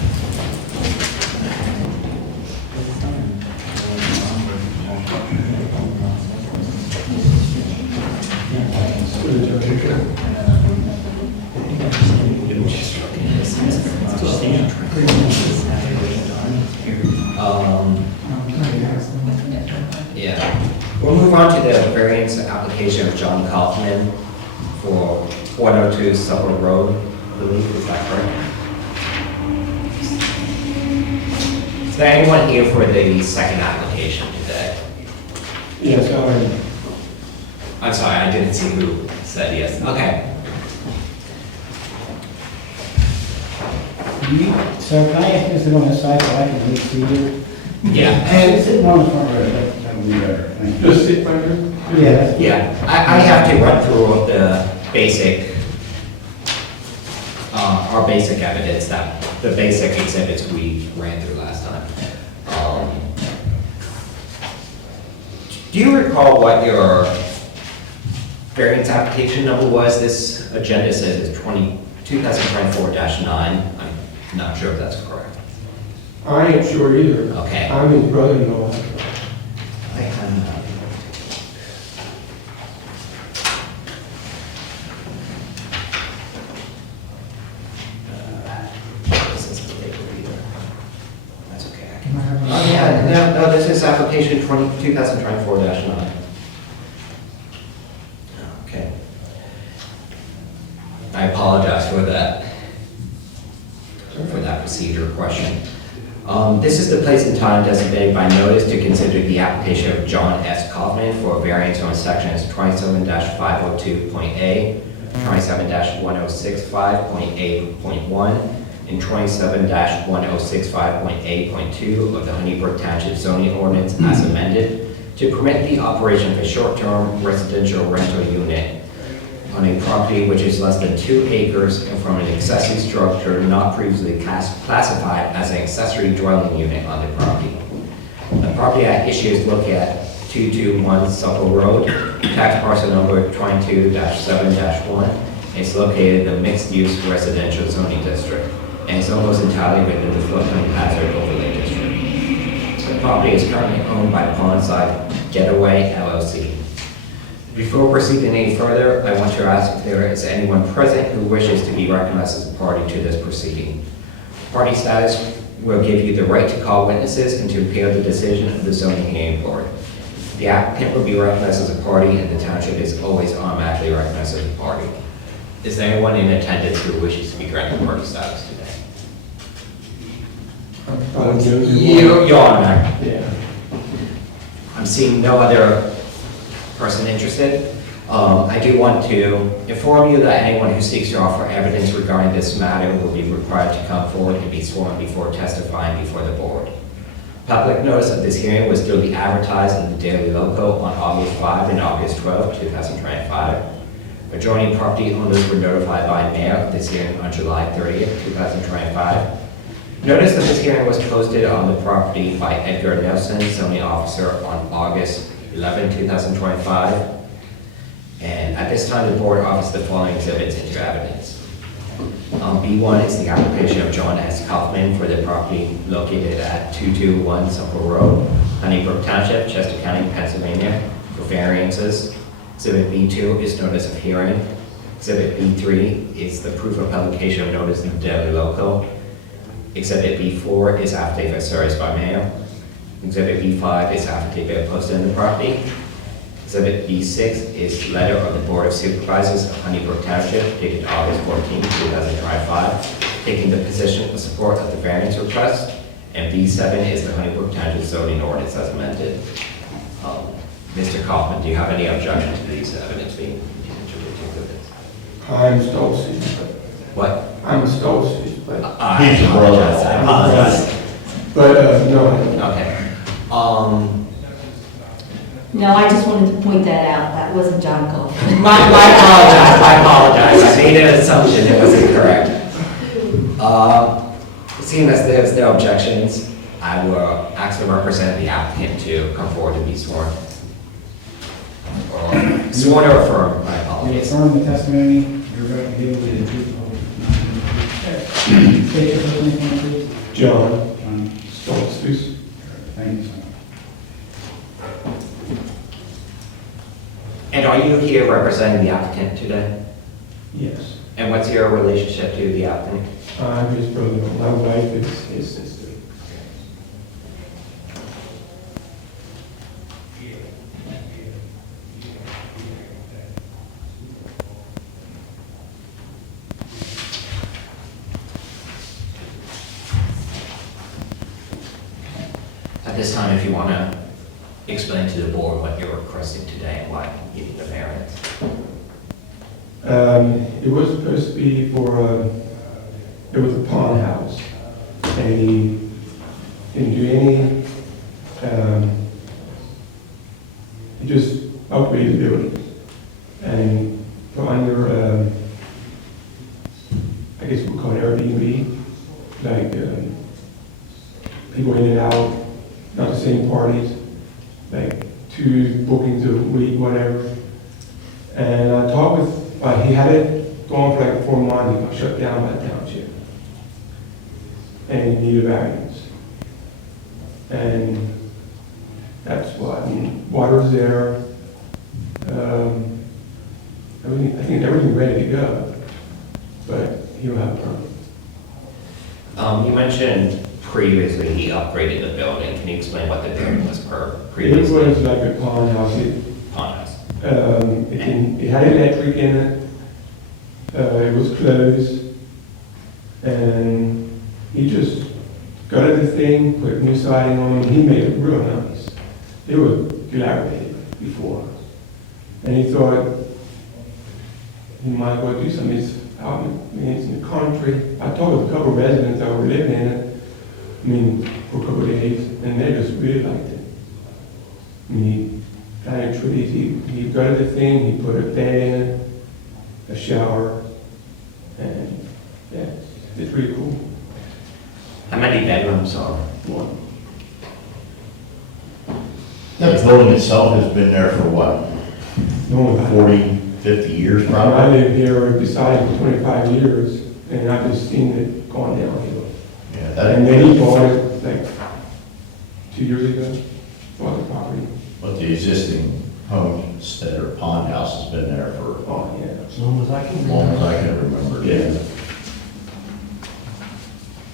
Yeah. We'll move on to the variance application of John Kaufman for 102 Suffolk Road, I believe, is that correct? Is there anyone here for the second application today? Yes, go ahead. I'm sorry, I didn't see who said yes. Okay. Sir, can I ask this on this side so I can read to you? Yeah. And sit on the front row, that would be better. Thank you. Just sit right here. Yeah, that's. Yeah, I have to run through the basic, our basic evidence, that the basic exhibits we ran through last time. Do you recall what your variance application number was? This agenda says it's 2024-9. I'm not sure if that's correct. I ain't sure either. Okay. I'm his brother-in-law. I can, this isn't the paper either. That's okay. I can- Oh, yeah, no, this is application 2024-9. Okay. I apologize for that procedure question. This is the place and time designated by notice to consider the application of John S. Kaufman for a variance on sections 27-502.a, 27-1065.a.1, and 27-1065.a.2 of the Honeybrook Township zoning ordinance as amended to permit the operation of a short-term residential rental unit on a property which is less than 2 acres and from an accessory structure not previously classified as an accessory dwelling unit on the property. The property at issue is located at 221 Suffolk Road, tax parcel number 22-7-1. It's located in the mixed-use residential zoning district. and is almost entirely within the floodplain hazard overlay district. The property is currently owned by Pondside Getaway LLC. Before proceeding any further, I want to ask if there is anyone present who wishes to be recognized as a party to this proceeding. Party status will give you the right to call witnesses and to appeal the decision of the zoning hearing board. The applicant will be recognized as a party, and the township is always automatically recognized as a party. Is there anyone in attendance who wishes to be granted party status today? You're automatic. Yeah. I'm seeing no other person interested. I do want to inform you that anyone who seeks to offer evidence regarding this matter will be required to come forward and be sworn before testifying before the board. Public notice of this hearing was duly advertised in the Daily Local on August 5 and August 12, 2025. Adjoining property owners were notified by mail of this hearing on July 30, 2025. Notice of this hearing was posted on the property by Edgar Nelson, zoning officer, on August 11, 2025. And at this time, the board offers the following exhibits into evidence. B1 is the application of John S. Kaufman for the property located at 221 Sumter Road, Honeybrook Township, Chester County, Pennsylvania, for variances. Exhibit B2 is notice of hearing. Exhibit B3 is the proof of publication of notice in the Daily Local. Exhibit B4 is affidavit of service by mail. Exhibit B5 is affidavit posted in the property. Exhibit B6 is letter of the Board of Supervisors of Honeybrook Township dated August 14, 2025, taking the position of support of the variance request. And B7 is the Honeybrook Township zoning ordinance as amended. Mr. Kaufman, do you have any objection to these evidence being introduced? I'm Stolze. What? I'm Stolze, but, He's your brother. I apologize. no. Okay. No, I just wanted to point that out. That wasn't John Kaufman. My apologize. I made an assumption that was incorrect. Seeing as there's no objections, I will ask the representative of the applicant to come forward and be sworn. Or sworn or affirm, my You apologies. affirm the testimony you're about to give with the truth, the whole truth. State your first name, please. John John, Stolze. thank you, sir. And are you here representing the applicant today? Yes. And what's your relationship to the applicant? I'm his brother. My wife is his sister. At this time, if you want to explain to the board what you're requesting today and why you need the variance. It was supposed to be for, it was a pawn house. And he didn't do any, he just upgraded the building. And put under, I guess we'll call it Airbnb, like, people in and out, not the same parties, like 2 bookings a week, whatever. And I talked with, he had it going for like 4 months, he got shut down by the township. And he needed a variance. And that's what, I mean, water's there. Everything, I think everything's ready to go, but he don't have a permit. You mentioned previously he upgraded the building. Can you explain what the building was It previously? was like a pawn house. Pawn house. It had electric in it. It was closed. And he just gutted the thing, put new siding on, he made it real nice. It was dilapidated before. And he thought he might well do something. It's out in the country. I talked with a couple of residents that were living in it, for a couple of days, and they just really liked it. He planted trees, he gutted the thing, he put a bed in it, a shower, and yeah, it's really cool. How many bedrooms are? One. That building itself has been there for what, No, 40, 50 years I probably? lived here beside him for 25 years, and I've just seen it going downhill. Yeah, And then he bought it like 2 years ago, bought the property. but the existing homestead or pond house has been there for Oh, yeah. As long as I as can. long as I can remember. Yeah.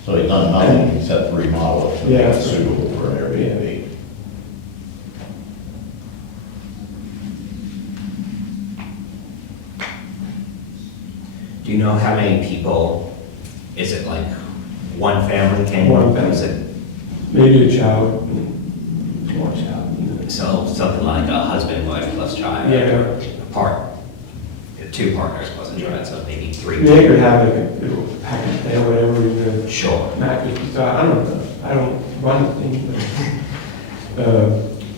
So he's done nothing except remodel it to Yeah. make it suitable for an Airbnb. Do you know how many people, is it like one family came? One family. Is it, Maybe a child, small child, you know. so something like a husband, wife plus child? Yeah. Part, two partners plus a child, so maybe three. They could have like a little package there, whatever, you know, Sure. mattress, so I don't know, I don't run the thing, but,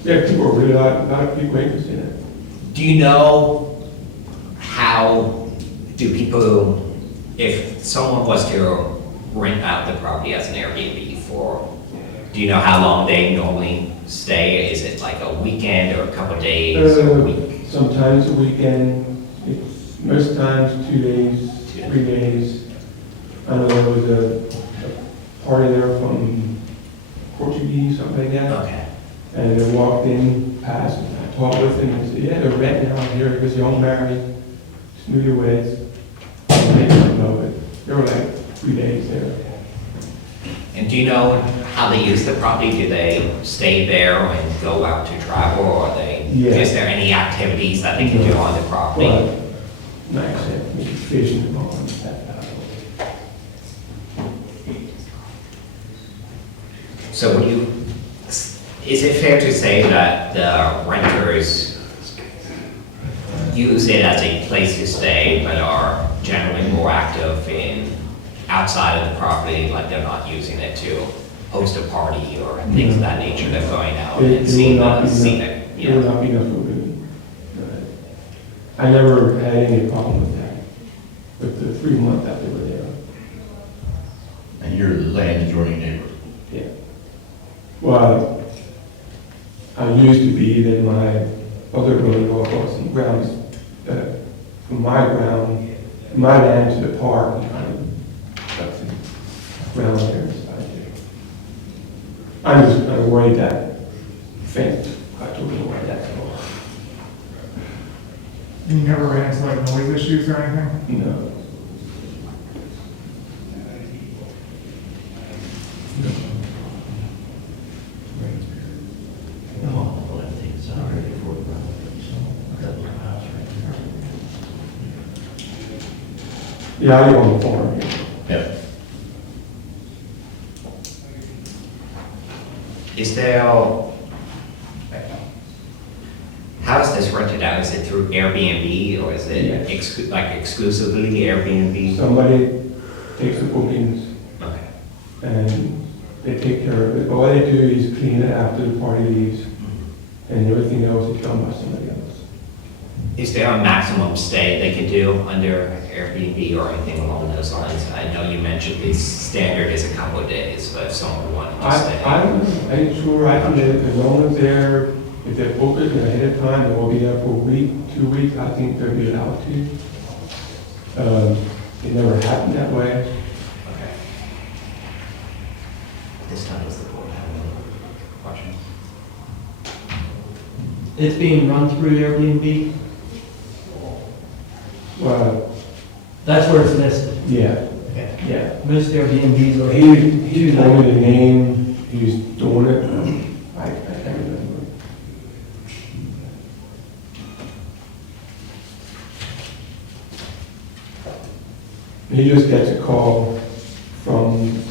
yeah, people are really, a lot of people interested in it. Do you know how, do people, if someone was to rent out the property as an Airbnb for, do you know how long they normally stay? Is it like a weekend or a couple of days or a week? Sometimes a weekend, it's most times 2 days, 3 days. I know there was a party there from Portuguese, something like that. Okay. And they walked in, passed, and I talked with them, and said, yeah, they're renting out here because you're all married, just newlyweds. They didn't know it. They were like 3 days there. And do you know how they use the property? Do they stay there and go out to travel, or are they, Yeah. is there any activities that they can do on the property? But, like I said, maybe fishing and all that. So would you, is it fair to say that the renters use it as a place to stay, but are generally more active in outside of the property, like they're not using it to host a party or things of that nature, they're going out It and will seeing not the be scenic? It will not be enough for me. I never had any problem with that, with the 3 months that they were there. And you're the land adjoining neighbor. Yeah. Well, I used to be, then my other brother-in-law bought some grounds, from my ground, my land to the park, and kind of got some ground there inside there. I'm just worried that fence got to away, that's all. You never ran into like noise issues or anything? No. Yeah, I live on the farm here. Yeah. Is there, how is this rented out? Is it through Airbnb or is it Yes. like exclusively Airbnb? Somebody takes the bookings Okay. and they take care of it. All they do is clean it after the party leaves, and everything else is done by somebody else. Is there a maximum stay they can do under Airbnb or anything along those lines? I know you mentioned the standard is a couple of days, but if someone wanted to stay. I don't know, I ain't sure, I can, as long as they're, if they're booked it ahead of time, they'll be there for a week, 2 weeks, I think they'll be allowed to. It never happened that way. Okay. This time does the board have any questions? It's being run through Airbnb, Well, that's where it's listed. yeah, Okay. yeah. Most Airbnbs are. He told me the name, he was doing it, I can't remember. He just gets a call from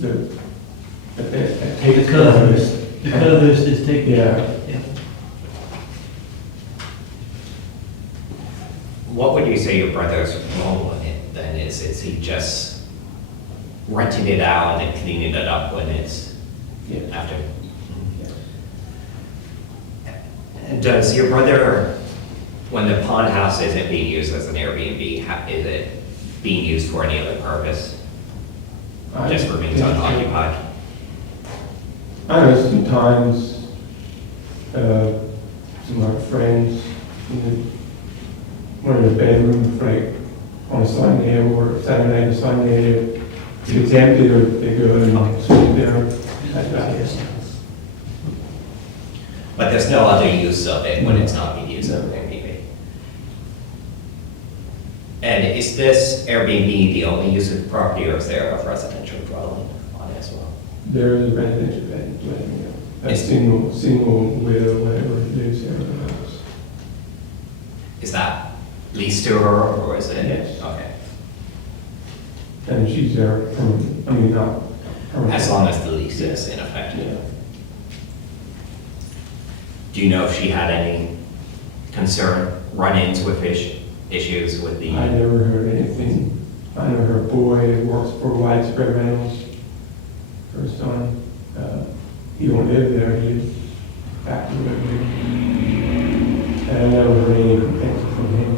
the, The co-host. The co-host is taking. Yeah. What would you say your brother's role in it then is? Is he just renting it out and then cleaning it up when it's Yeah. after? Does your brother, when the pond house isn't being used as an Airbnb, is it being used for any other purpose? Just remains unoccupied? I know sometimes, some of my friends, you know, one of the bedrooms, like on Sunday or Saturday and Sunday, if it's empty, or they go and sleep there. That's about it. But there's no other use of it when it's not being used as an Airbnb. And is this Airbnb the only use of the property, or is there a residential dwelling on it as well? There is a residential dwelling, yeah. A single widow, whatever lives there in the house. Is that leased to her, or is it? Yes. Okay. And she's there permanent, I mean, not permanent. As long as the lease is in effect. Yeah. Do you know if she had any concern, run-ins with issues with the? I never heard anything. I know her boy works for Widespread Rentals. Her son, he don't live there, he lives back to Riverview. And I never heard any complaints from him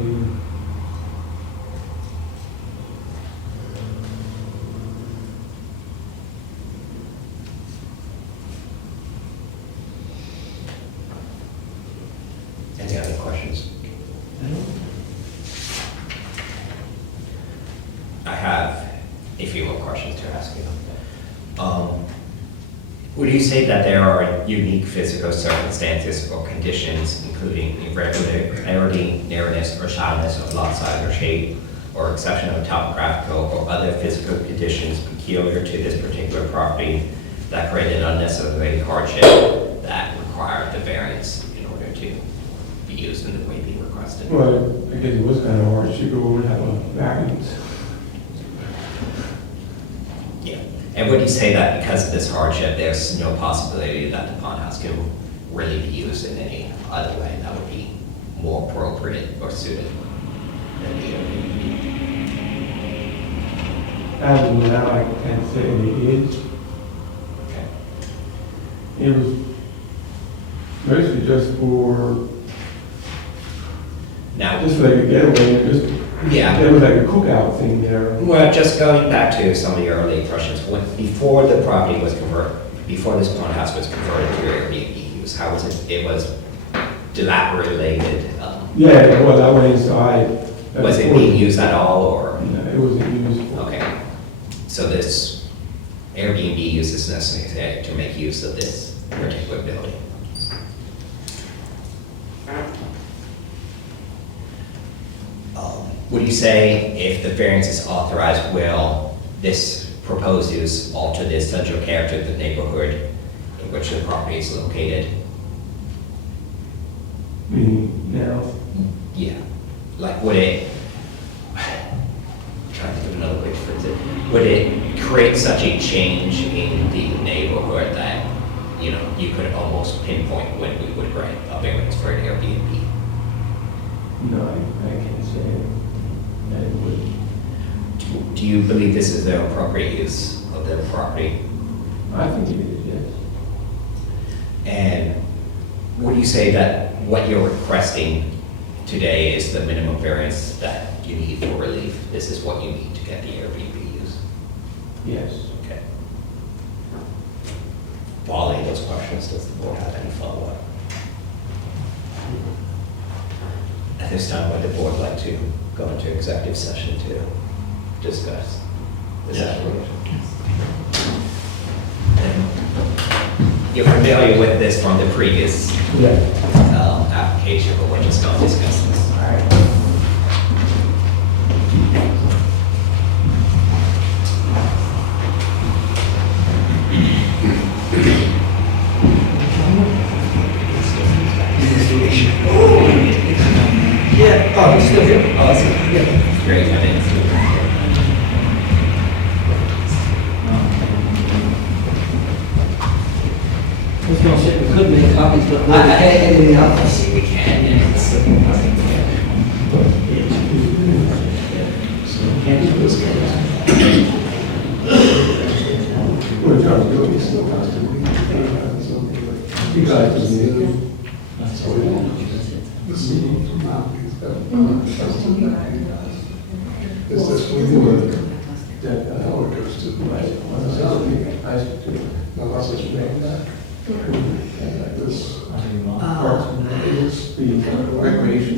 either. Any other questions? I have a few more questions to ask you. Would you say that there are unique physical circumstances or conditions, including irregularity, narrowness, or shallowness of lot size or shape, or exceptional topographical or other physical conditions peculiar to this particular property that create an unnecessary hardship that require the variance in order to be used in the way being requested? Well, I guess it was kind of hard. She go over and have a variance. Yeah. And would you say that because of this hardship, there's no possibility that the pond house can really be used in any other way that would be more appropriate or suited than the Airbnb? As of now, I can't say it is. Okay. It was mostly just for, Now, just like a getaway, just, yeah. there was like a cookout thing there. Well, just going back to some of your earlier questions, before the property was converted, before this pond house was converted to Airbnb use, how was it? It was dilapidated. Yeah, well, I went inside. Was it being used at all, or? No, it wasn't used for. Okay. So this Airbnb use is necessary to make use of this particular building. Would you say if the variance is authorized, will this proposed use alter the essential character of the neighborhood in which the property is located? Now, Yeah. Like, would it, I'm trying to think of another way to phrase it, would it create such a change in the neighborhood that, you know, you could almost pinpoint when we would grant a variance for an Airbnb? no, I can't say that it would. Do you believe this is the appropriate use of the property? I think it is, yes. And would you say that what you're requesting today is the minimum variance that you need for relief? This is what you need to get the Airbnb use? Yes. Okay. Following those questions, does the board have any follow-up? At this time, would the board like to go into executive session to discuss this application? And you're familiar with this from the previous application, but we're just going to discuss this. All right. Yeah, oh, he's still here? Awesome. Great, I didn't see that. I was gonna say, we could make copies, but we can't in the office. We can, yes. We're trying to do it, still constantly. You guys just need to. This is, is this we That, how it goes to. I used to do it. No, that's what you mean. And like this. Parks and Recreation.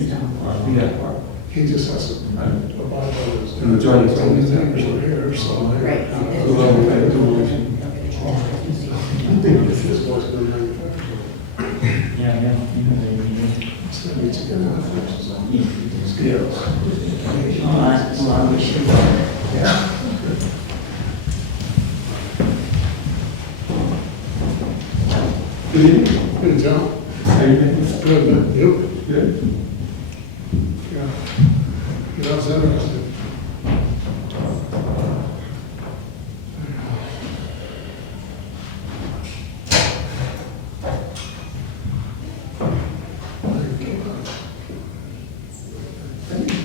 Yeah, park. He just has to abide by those. And the joint- It's only things are here, so. Right. If this was the manufacturer, Yeah. so it needs to get out first. Come on, we should. Good evening. Good job. How you doing? Good, yep. Good. Yeah. That was interesting.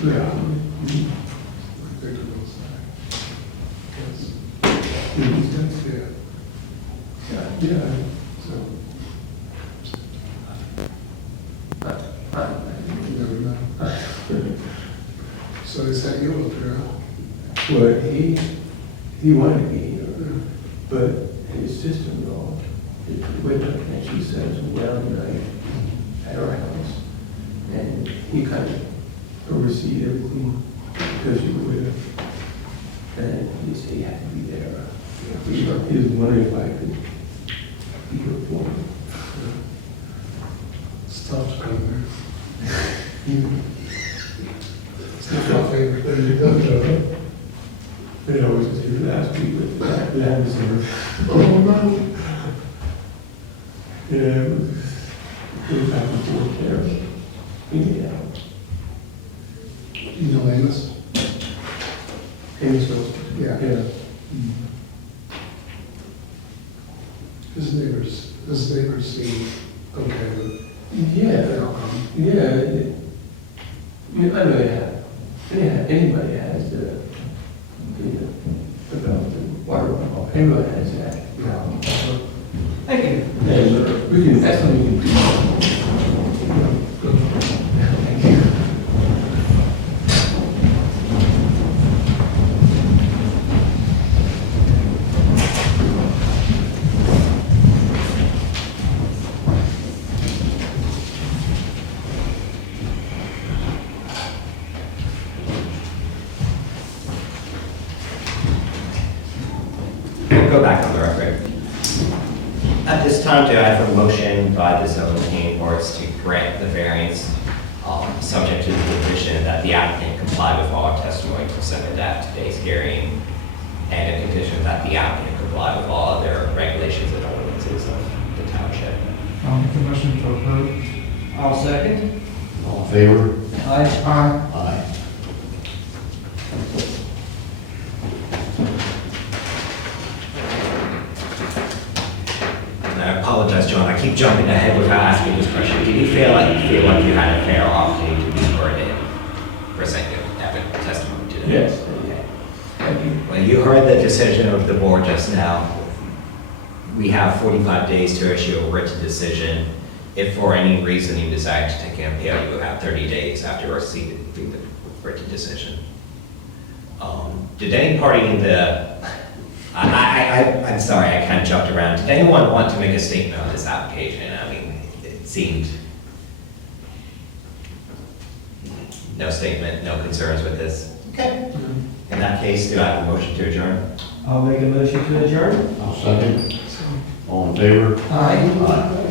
Yeah. I think it was, yes. Yeah, Yeah. so. You never know. So is that you up here? Well, he wanted to be here, but his sister-in-law, went up and she says, well, night at our house. And he kind of oversees everything because you were with her. And he said he had to be there. He was wondering if I could be here for him. It's tough to come here. It's not my favorite thing to go to. They always was here last week with that reserve. Oh, no. Yeah, it was back and forth there. Yeah. You know Amos? Amosville. Yeah. Yeah. His neighbors seem okay with Yeah, the outcome. yeah. I mean, I know they have. Anybody has about the water law. Everybody has that. Yeah. Thank you. And we can, that's something we can do. Good. Thank you. We'll go back on the record. At this time, do I have a motion by the zoning boards to grant the variance, subject to the condition that the applicant comply with all testimony presented at today's hearing, and a condition that the applicant comply with all other regulations and ordinances of the township? I'll make a motion to approve. I'll second. All in favor? Aye. Aye. Aye. And I apologize, John, I keep jumping ahead without asking this question. Did you feel like you had a fair opportunity to be heard and present your testimony today? Yes. Okay. Thank you. Well, you heard the decision of the board just now. We have 45 days to issue a written decision. If for any reason you decide to take an appeal, you have 30 days after receiving the written decision. Did any party in the, I'm sorry, I kind of jumped around. Did anyone want to make a statement on this application? I mean, it seemed, no statement, no concerns with this? Okay. In that case, do I have a motion to adjourn? I'll make a motion to adjourn. I'll second. All in favor? Aye. Aye.